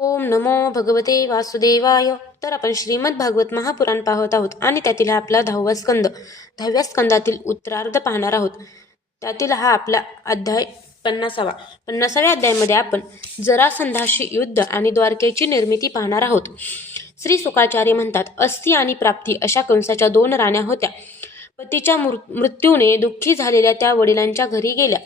ओम नमो भगवते वासुदेवाय. तर आपण श्रीमद भागवत महापुराण पाहत आहोत आणि त्यातील हा आपला दहावा स्कंद. दहाव्या स्कंदातील उत्तरार्ध पाहणार आहोत. त्यातील हा आपला अध्याय पन्नासावा. पन्नासाव्या अध्यायामध्ये आपण जरासंधाशी युद्ध आणि द्वारकेची निर्मिती पाहणार आहोत. श्री सुकाचार्य म्हणतात अस्थि आणि प्राप्ती अशा कंसाच्या दोन राण्या होत्या. पतीच्या मृ- मृत्यूने दुःखी झालेल्या त्या वडिलांच्या घरी गेल्या.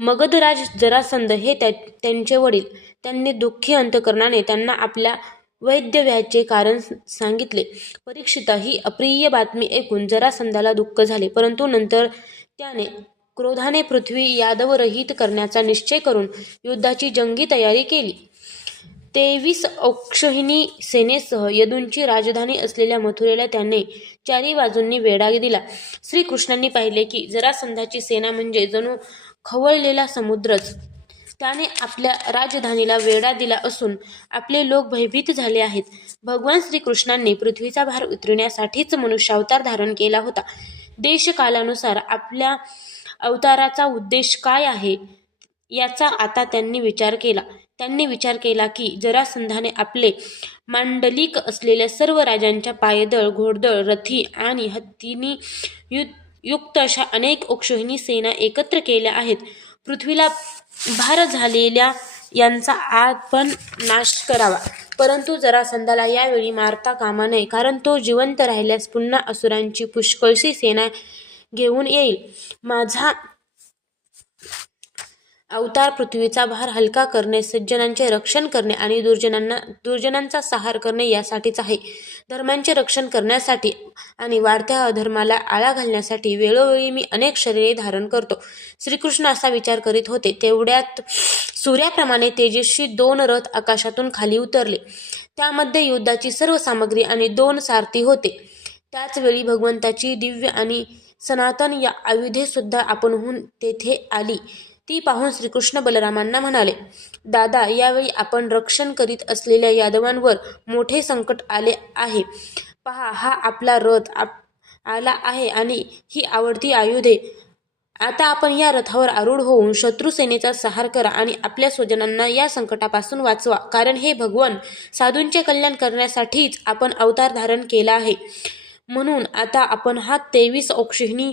मगधराज जरासंध हे त्या त्यांचे वडील. त्यांनी दुःखी अंतकरणाने त्यांना आपल्या वैद्यव्याचे कारण सांगितले. परीक्षिता ही अप्रिय बातमी ऐकून जरासंधाला दुःख झाले. परंतु नंतर त्याने क्रोधाने पृथ्वी यादवरहित करण्याचा निश्चय करून युद्धाची जंगी तयारी केली. तेवीस औक्षहिणी सेनेसह यदूंची राजधानी असलेल्या मथुरेला त्याने चारी बाजूंनी वेढा दिला. श्रीकृष्णांनी पाहिले की जरासंधाची सेना म्हणजे जणू खवळलेला समुद्रच. त्याने आपल्या राजधानीला वेढा दिला असून आपले लोक भयभीत झाले आहेत. भगवान श्रीकृष्णांनी पृथ्वीचा भार उतरवण्यासाठीच मनुष्यावतार धारण केला होता. देशकालानुसार आपल्या अवताराचा उद्देश काय आहे याचा आता त्यांनी विचार केला. त्यांनी विचार केला की जरासंधाने आपले मांडलिक असलेल्या सर्व राजांच्या पायदळ घोडदळ रथी आणि हत्तीनी यु युक्त अशा अनेक औक्षहिणी सेना एकत्र केल्या आहेत. पृथ्वीला भार झालेल्या यांचा आपण नाश करावा. परंतु जरासंधाला यावेळी मारता कामा नये कारण तो जिवंत राहिल्यास पुन्हा असुरांची पुष्कळशी सेना घेऊन येईल. माझा अवतार पृथ्वीचा भार हलका करणे सज्जनांचे रक्षण करणे आणि दुर्जनांना दुर्जनांचा सहार करणे यासाठीच आहे. धर्मांचे रक्षण करण्यासाठी आणि वाढत्या अधर्माला आळा घालण्यासाठी वेळोवेळी मी अनेक शरीरे धारण करतो. श्रीकृष्ण असा विचार करीत होते तेवढ्यात सूर्याप्रमाणे तेजस्वी दोन रथ आकाशातून खाली उतरले. त्यामध्ये युद्धाची सर्व सामग्री आणि दोन सारथी होते. त्याचवेळी भगवंताची दिव्य आणि सनातन या आयुधे सुद्धा आपणहून तेथे आली. ती पाहून श्रीकृष्ण बलरामांना म्हणाले दादा यावेळी आपण रक्षण करीत असलेल्या यादवांवर मोठे संकट आले आहे. पहा हा आपला रथ आप आला आहे आणि ही आवडती आयुधे. आता आपण या रथावर आरूढ होऊन शत्रुसेनेचा सहार करा आणि आपल्या स्वजनांना या संकटापासून वाचवा. कारण हे भगवान साधूंचे कल्याण करण्यासाठीच आपण अवतार धारण केला आहे. म्हणून आता आपण हा तेवीस औक्षिणी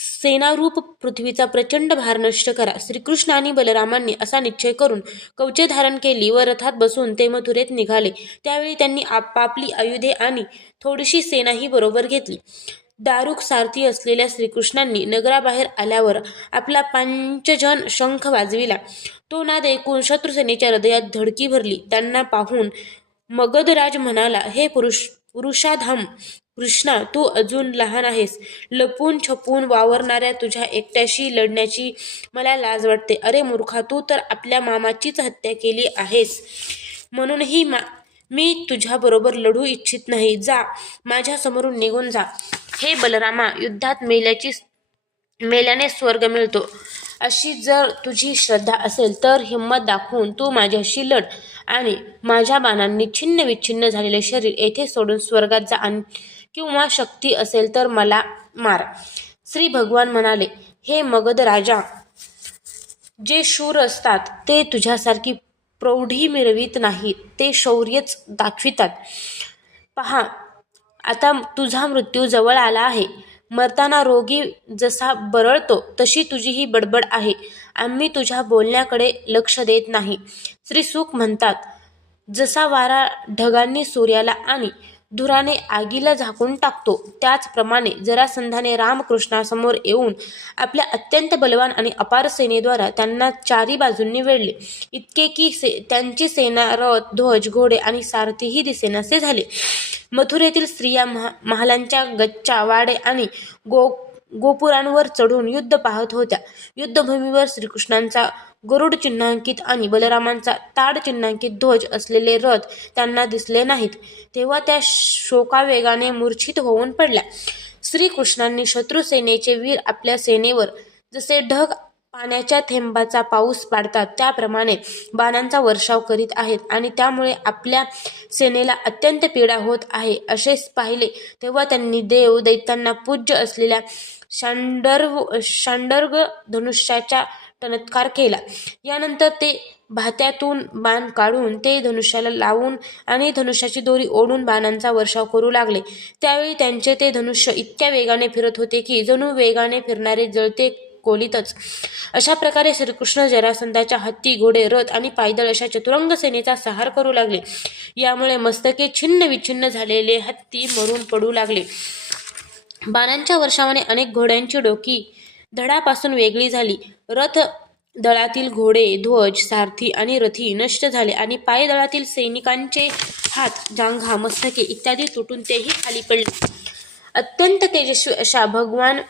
सेनारूप पृथ्वीचा प्रचंड भार नष्ट करा. श्रीकृष्ण आणि बलरामांनी असा निश्चय करून कवचे धारण केली व रथात बसून ते मथुरेत निघाले. त्यावेळी त्यांनी आपापली आयुधे आणि थोडीशी सेनाही बरोबर घेतली. दारुक सारथी असलेल्या श्रीकृष्णांनी नगराबाहेर आल्यावर आपला पंचजन शंख वाजविला. तो नाद ऐकून शत्रुसेनेच्या हृदयात धडकी भरली. त्यांना पाहून मगधराज म्हणाला हे पुरुष पुरुषाधाम कृष्णा तू अजून लहान आहेस. लपून छपून वावरणाऱ्या तुझ्या एकट्याशी लढण्याची मला लाज वाटते. अरे मूर्खा तू तर आपल्या मामाचीच हत्या केली आहेस. म्हणूनही मा मी तुझ्याबरोबर लढू इच्छित नाही. जा माझ्या समोरून निघून जा. हे बलरामा युद्धात मेल्याची मेल्याने स्वर्ग मिळतो. अशी जर तुझी श्रद्धा असेल तर हिंमत दाखवून तू माझ्याशी लढ. आणि माझ्या बाणांनी छिन्न विच्छिन्न झालेले शरीर येथे सोडून स्वर्गात जा आणि किंवा शक्ती असेल तर मला मार. श्री भगवान म्हणाले हे मगध राजा जे शूर असतात ते तुझ्यासारखी प्रौढी मिरवीत नाहीत. ते शौर्यच दाखवितात. पहा आता तुझा मृत्यू जवळ आला आहे. मरताना रोगी जसा बरळतो तशी तुझी ही बडबड आहे. आम्ही तुझ्या बोलण्याकडे लक्ष देत नाही. श्री सुख म्हणतात जसा वारा ढगांनी सूर्याला आणि धुराने आगीला झाकून टाकतो. त्याचप्रमाणे जरासंधाने रामकृष्णासमोर येऊन आपल्या अत्यंत बलवान आणि अपार सेनेद्वारा त्यांना चारी बाजूंनी वेढले. इतके की से त्यांची सेना रथ ध्वज घोडे आणि सारथीही दिसेनासे झाले. मथुरेतील स्त्रिया महा महालांच्या गच्चा वाडे आणि गो गोपुरांवर चढून युद्ध पाहत होत्या. युद्धभूमीवर श्रीकृष्णांचा गरुड चिन्हांकित आणि बलरामांचा ताड चिन्हांकित ध्वज असलेले रथ त्यांना दिसले नाहीत. तेव्हा त्या शोकावेगाने मूर्छित होऊन पडल्या. श्रीकृष्णांनी शत्रुसेनेचे वीर आपल्या सेनेवर जसे ढग पाण्याच्या थेंबाचा पाऊस पाडतात. त्याप्रमाणे बाणांचा वर्षाव करीत आहेत आणि त्यामुळे आपल्या सेनेला अत्यंत पीडा होत आहे. असेच पाहिले तेव्हा त्यांनी देव दैत्यांना पूज्य असलेल्या शांडर्व शांडर्ग धनुष्याचा टनत्कार केला. यानंतर ते भात्यातून बाण काढून ते धनुष्याला लावून आणि धनुष्याची दोरी ओढून बाणांचा वर्षाव करू लागले. त्यावेळी त्यांचे ते धनुष्य इतक्या वेगाने फिरत होते की जणू वेगाने फिरणारे जळते कोलीतच. अशा प्रकारे श्रीकृष्ण जरासंधाच्या हत्ती घोडे रथ आणि पायदळ अशा चतुरंग सेनेचा सहार करू लागले. यामुळे मस्तके छिन्न विछिन्न झालेले हत्ती मरून पडू लागले. बाणांच्या वर्षावाने अनेक घोड्यांची डोकी धडापासून वेगळी झाली. रथ दळातील घोडे ध्वज सारथी आणि रथी नष्ट झाले आणि पायदळातील सैनिकांचे हात जांघा मस्तके इत्यादी तुटून तेही खाली पडले. अत्यंत तेजस्वी अशा भगवान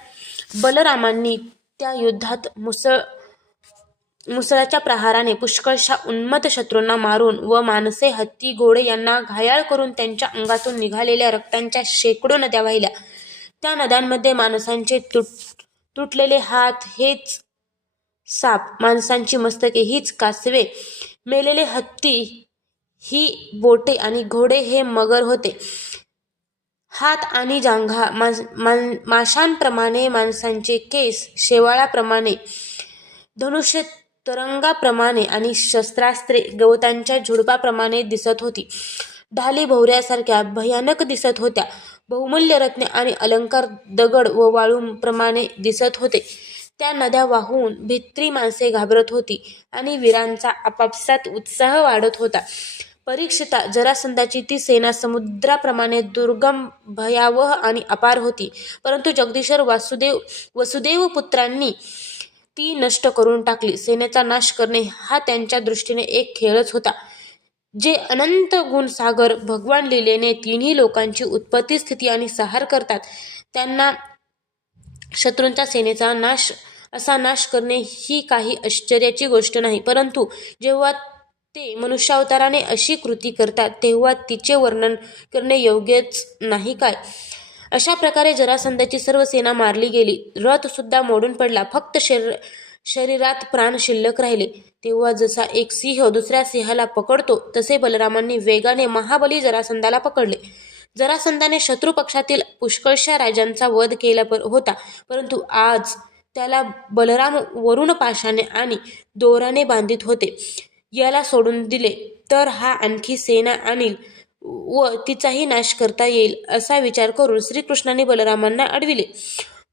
बलरामांनी त्या युद्धात मुसळ मुसळाच्या प्रहाराने पुष्कळशा उन्मत्त शत्रूंना मारून व माणसे हत्ती घोडे यांना घायाळ करून त्यांच्या अंगातून निघालेल्या रक्तांच्या शेकडो नद्या वाहिल्या. त्या नद्यांमध्ये माणसांचे तुट तुटलेले हात हेच साप माणसांची मस्तके हीच कासवे मेलेले हत्ती ही बोटे आणि घोडे हे मगर होते. हात आणि जांघा मास मान माशांप्रमाणे माणसांचे केस शेवाळाप्रमाणे धनुष्य तरंगाप्रमाणे आणि शस्त्रास्त्रे गवतांच्या झुडपाप्रमाणे दिसत होती. ढाली भोवऱ्यासारख्या भयानक दिसत होत्या. बहुमूल्य रत्ने आणि अलंकार दगड व वाळूंप्रमाणे दिसत होते. त्या नद्या वाहून भित्री माणसे घाबरत होती आणि वीरांचा आपापसात उत्साह वाढत होता. परीक्षिता जरासंधाची ती सेना समुद्राप्रमाणे दुर्गम भयावह आणि अपार होती. परंतु जगदीश्वर वासुदेव वसुदेव पुत्रांनी ती नष्ट करून टाकली. सेनेचा नाश करणे हा त्यांच्या दृष्टीने एक खेळच होता जे अनंत गुणसागर भगवान लिलेने तिन्ही लोकांची उत्पत्ती स्थिती आणि सहार करतात. त्यांना शत्रूंच्या सेनेचा नाश असा नाश करणे ही काही आश्चर्याची गोष्ट नाही. परंतु जेव्हा ते मनुष्यावताराने अशी कृती करतात तेव्हा तिचे वर्णन करणे योग्यच नाही काय? अशा प्रकारे जरासंधाची सर्व सेना मारली गेली. रथ सुद्धा मोडून पडला. फक्त शरीर शरीरात प्राण शिल्लक राहिले. तेव्हा जसा एक सिंह दुसऱ्या सिंहाला पकडतो तसे बलरामांनी वेगाने महाबली जरासंधाला पकडले. जरासंधाने शत्रू पक्षातील पुष्कळशा राजांचा वध केला पर होता. परंतु आज त्याला बलराम वरुण पाशाने आणि दोराने बांधित होते. याला सोडून दिले. तर हा आणखी सेना आणील व तिचाही नाश करता येईल असा विचार करून श्रीकृष्णाने बलरामांना अडविले.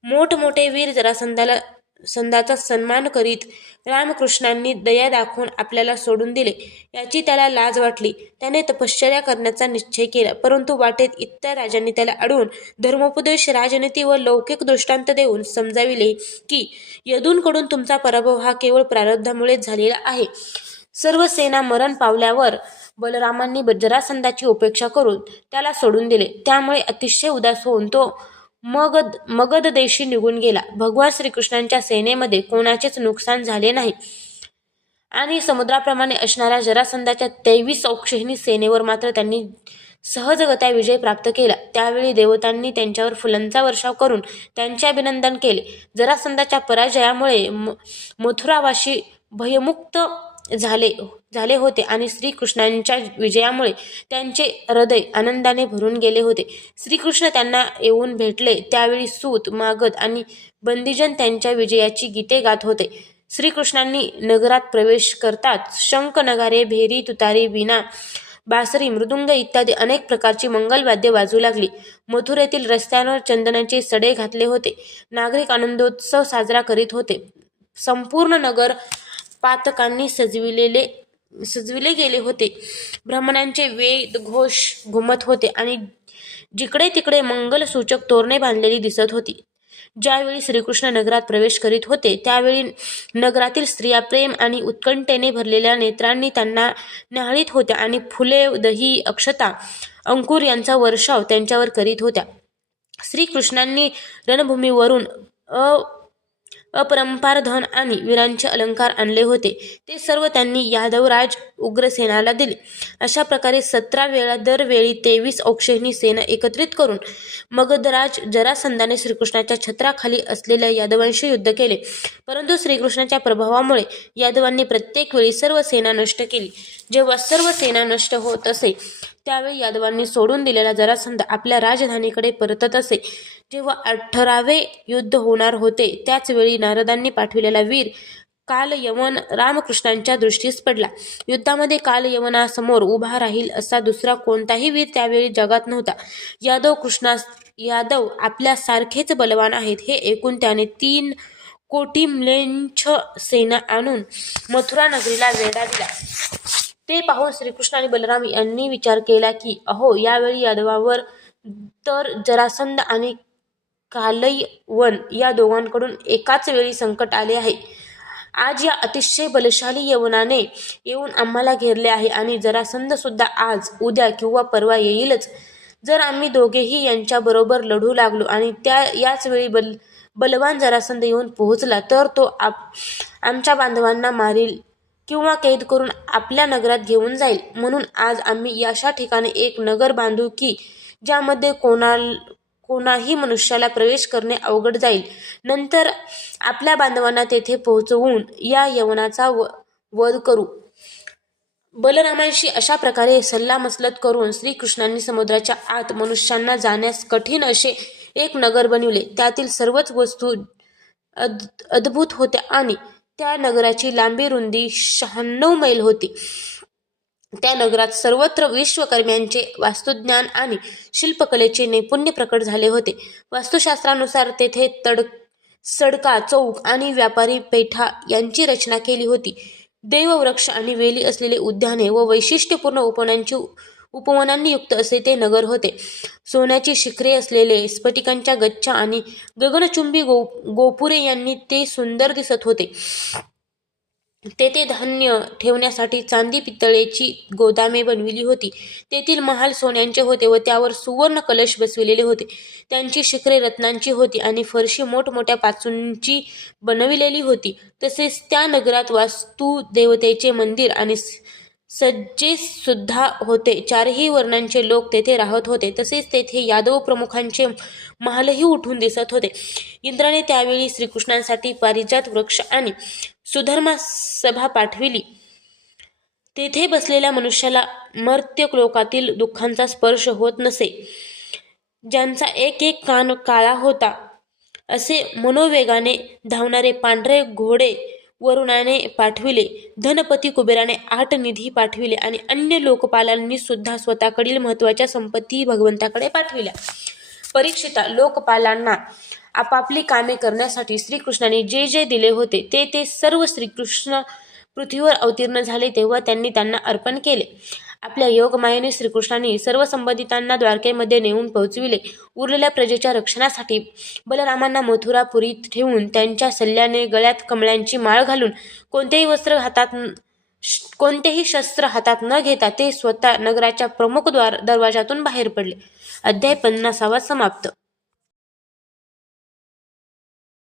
मोठमोठे वीर जरासंधाला संधाचा सन्मान करीत रामकृष्णांनी दया दाखवून आपल्याला सोडून दिले. याची त्याला लाज वाटली. त्याने तपश्चर्या करण्याचा निश्चय केला. परंतु वाटेत इतर राजांनी त्याला अडवून धर्मोपदेश राजनीती व लौकिक दृष्टांत देऊन समजाविले की यदूंकडून तुमचा पराभव हा केवळ प्रारब्धामुळे झालेला आहे. सर्व सेना मरण पावल्यावर बलरामांनी जरासंधाची उपेक्षा करून त्याला सोडून दिले. त्यामुळे अतिशय उदास होऊन तो मगध मगध देशी निघून गेला. भगवान श्रीकृष्णांच्या सेनेमध्ये कोणाचेच नुकसान झाले नाही. आणि समुद्राप्रमाणे असणाऱ्या जरासंधाच्या तेवीस औक्षहिणी सेनेवर मात्र त्यांनी सहजगत्या विजय प्राप्त केला. त्यावेळी देवतांनी त्यांच्यावर फुलांचा वर्षाव करून त्यांचे अभिनंदन केले. जरासंधाच्या पराजयामुळे मथुरावाशी भयमुक्त झाले झाले होते आणि श्रीकृष्णांच्या विजयामुळे त्यांचे हृदय आनंदाने भरून गेले होते. श्रीकृष्ण त्यांना येऊन भेटले. त्यावेळी सूत मागध आणि बंदीजन त्यांच्या विजयाची गीते गात होते. श्रीकृष्णांनी नगरात प्रवेश करतात. शंख नगारे भेरी तुतारी विना बासरी मृदुंग इत्यादी अनेक प्रकारची मंगलवाद्य वाजू लागली. मथुरेतील रस्त्यांवर चंदनाचे सडे घातले होते. नागरिक आनंदोत्सव साजरा करीत होते. संपूर्ण नगर पातकांनी सजविलेले सजविले गेले होते. ब्राह्मणांचे वेद घोष घुमत होते आणि जिकडे तिकडे मंगलसूचक तोरणे बांधलेली दिसत होती. ज्यावेळी श्रीकृष्ण नगरात प्रवेश करीत होते त्यावेळी नगरातील स्त्रिया प्रेम आणि उत्कंठेने भरलेल्या नेत्रांनी त्यांना न्याहाळीत होत्या आणि फुले दही अक्षता अंकुर यांचा वर्षाव त्यांच्यावर करीत होत्या. श्रीकृष्णांनी रणभूमीवरून अ अपरंपार धन आणि वीरांचे अलंकार आणले होते. ते सर्व त्यांनी यादवराज उग्रसेनाला दिले. अशा प्रकारे सतरा वेळा दरवेळी तेवीस औक्षणी सेना एकत्रित करून मगधराज जरासंधाने श्रीकृष्णाच्या छत्राखाली असलेल्या यादवांशी युद्ध केले. परंतु श्रीकृष्णाच्या प्रभावामुळे यादवांनी प्रत्येक वेळी सर्व सेना नष्ट केली. जेव्हा सर्व सेना नष्ट होत असे त्यावेळी यादवांनी सोडून दिलेला जरासंध आपल्या राजधानीकडे परतत असे. जेव्हा अठरावे युद्ध होणार होते त्याचवेळी नारदांनी पाठविलेला वीर काल यवन रामकृष्णांच्या दृष्टीस पडला. युद्धामध्ये काल यवनासमोर उभा राहील असा दुसरा कोणताही वीर त्यावेळी जगात नव्हता. यादव कृष्णास यादव आपल्या सारखेच बलवान आहेत हे ऐकून त्याने तीन कोटी म्लेंछ सेना आणून मथुरा नगरीला वेढा दिला. ते पाहून श्रीकृष्ण आणि बलराम यांनी विचार केला की अहो यावेळी यादवावर तर जरासंध आणि कालयवन या दोघांकडून एकाच वेळी संकट आले आहे. आज या अतिशय बलशाली यवनाने येऊन आम्हाला घेरले आहे आणि जरासंध सुद्धा आज उद्या किंवा परवा येईलच. जर आम्ही दोघेही यांच्याबरोबर लढू लागलो आणि त्या याच वेळी बल बलवान जरासंध येऊन पोहोचला तर तो आप आमच्या बांधवांना मारील. किंवा कैद करून आपल्या नगरात घेऊन जाईल. म्हणून आज आम्ही अशा ठिकाणी एक नगर बांधू की ज्यामध्ये कोणा कोणाही मनुष्याला प्रवेश करणे अवघड जाईल. नंतर आपल्या बांधवांना तेथे पोहोचवून या यवनाचा व वध करू. बलरामांशी अशा प्रकारे सल्लामसलत करून श्रीकृष्णांनी समुद्राच्या आत मनुष्यांना जाण्यास कठीण असे एक नगर बनविले. त्यातील सर्वच वस्तू अद अद्भुत होत्या आणि त्या नगराची लांबी रुंदी शहाण्णव मैल होती. त्या नगरात सर्वत्र विश्वकर्म्यांचे वास्तुज्ञान आणि शिल्पकलेचे नैपुण्य प्रकट झाले होते. वास्तुशास्त्रानुसार तेथे तड सडका चौक आणि व्यापारी पेठा यांची रचना केली होती. देववृक्ष आणि वेली असलेले उद्याने व वैशिष्ट्यपूर्ण उपवनांची उपवनांनी युक्त असे ते नगर होते. सोन्याची शिखरे असलेले स्फटिकांच्या गच्छा आणि गगनचुंबी गो गोपुरे यांनी ते सुंदर दिसत होते. तेथे धान्य ठेवण्यासाठी चांदी पितळेची गोदामे बनविली होती. तेथील महाल सोन्यांचे होते व त्यावर सुवर्ण कलश बसविलेले होते. त्यांची शिखरे रत्नांची होती आणि फरशी मोठमोठ्या पाचूंची बनविलेली होती. तसेच त्या नगरात वास्तू देवतेचे मंदिर आणि सुद्धा होते. चारही वर्णांचे लोक तेथे राहत होते. तसेच तेथे यादव प्रमुखांचे महालही उठून दिसत होते. इंद्राने त्यावेळी श्रीकृष्णांसाठी पारिजात वृक्ष आणि सुधर्मा सभा पाठविली. तेथे बसलेल्या मनुष्याला मर्त्य लोकातील दुःखांचा स्पर्श होत नसे. ज्यांचा एक एक कान काळा होता असे मनोवेगाने धावणारे पांढरे घोडे वरुणाने पाठविले. धनपती कुबेराने आठ निधी पाठविले आणि अन्य लोकपालांनी सुद्धा स्वतःकडील महत्त्वाच्या संपत्ती भगवंताकडे पाठविल्या. परीक्षिता लोकपालांना आपापली कामे करण्यासाठी श्रीकृष्णाने जे जे दिले होते ते ते सर्व श्रीकृष्ण पृथ्वीवर अवतीर्ण झाले तेव्हा त्यांनी त्यांना अर्पण केले. आपल्या योगमायेने श्रीकृष्णाने सर्व संबंधितांना द्वारकेमध्ये नेऊन पोहोचविले. उरलेल्या प्रजेच्या रक्षणासाठी बलरामांना मथुरापुरीत ठेवून त्यांच्या सल्ल्याने गळ्यात कमळ्यांची माळ घालून कोणतेही वस्त्र हातात कोणतेही शस्त्र हातात न घेता ते स्वतः नगराच्या प्रमुख द्वार दरवाजातून बाहेर पडले. अध्याय पन्नासावा समाप्त.